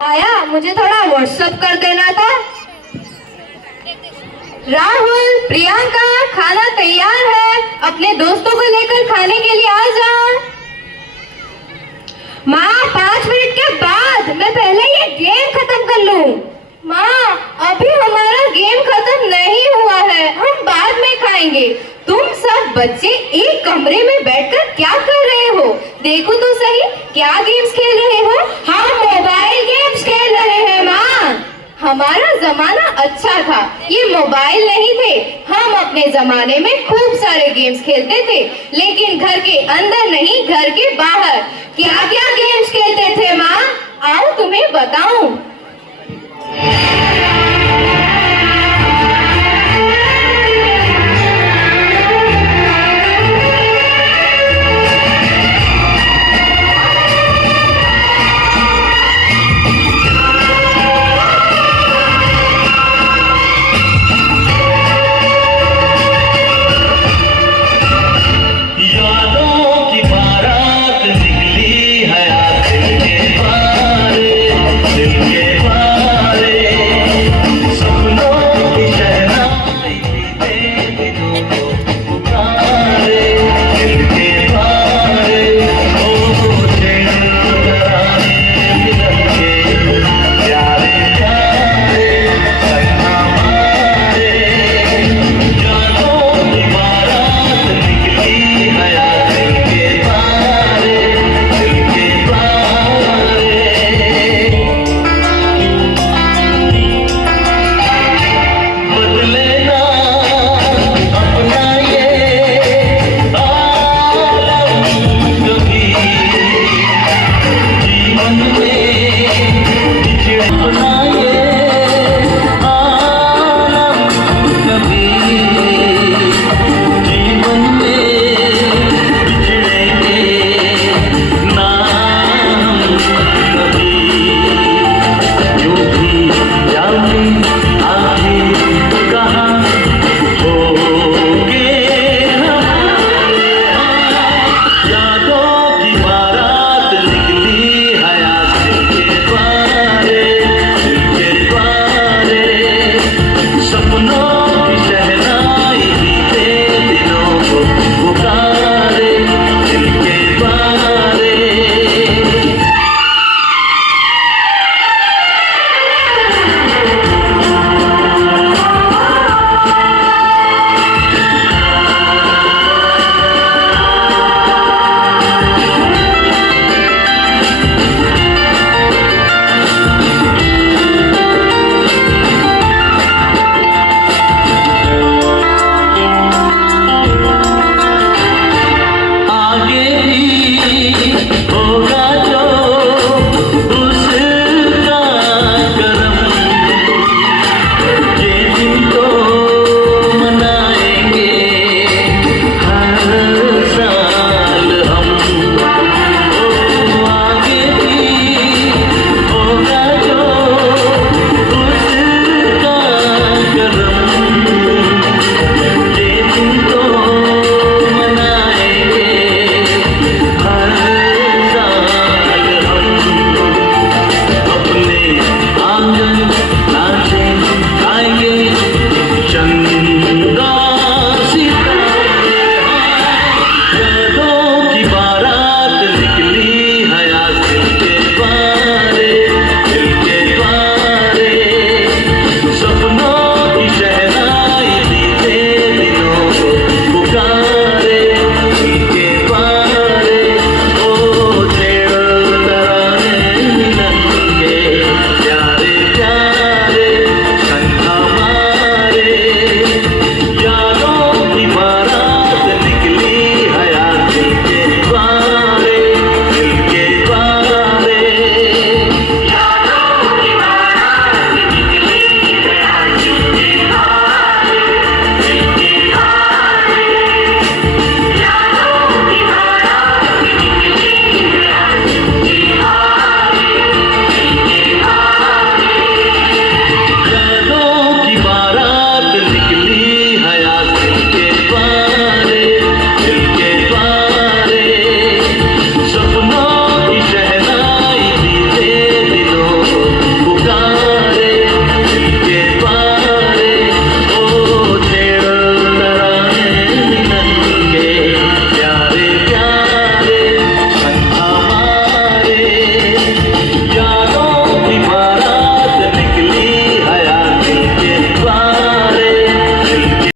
आया, मुझे थोड़ा व्हाट्सएप कर देना था। राहुल, प्रियंका, खाना तैयार है, अपने दोस्तों को लेकर खाने के लिए आ जाओ। माँ, 5 मिनट के बाद। मैं पहले ये गेम खत्म कर लूं। माँ, अभी हमारा गेम खत्म नहीं हुआ है, हम बाद में खाएंगे। तुम सब बच्चे एक कमरे में बैठकर क्या कर रहे हो? देखो तो सही, क्या गेम्स खेल रहे हो? हम मोबाइल गेम्स खेल रहे हैं माँ। हमारा जमाना अच्छा था, ये मोबाइल नहीं थे। हम अपने जमाने में खूब सारे गेम्स खेलते थे, लेकिन घर के अंदर नहीं, घर के बाहर। क्या क्या गेम्स खेलते थे माँ? आओ तुम्हें बताऊं।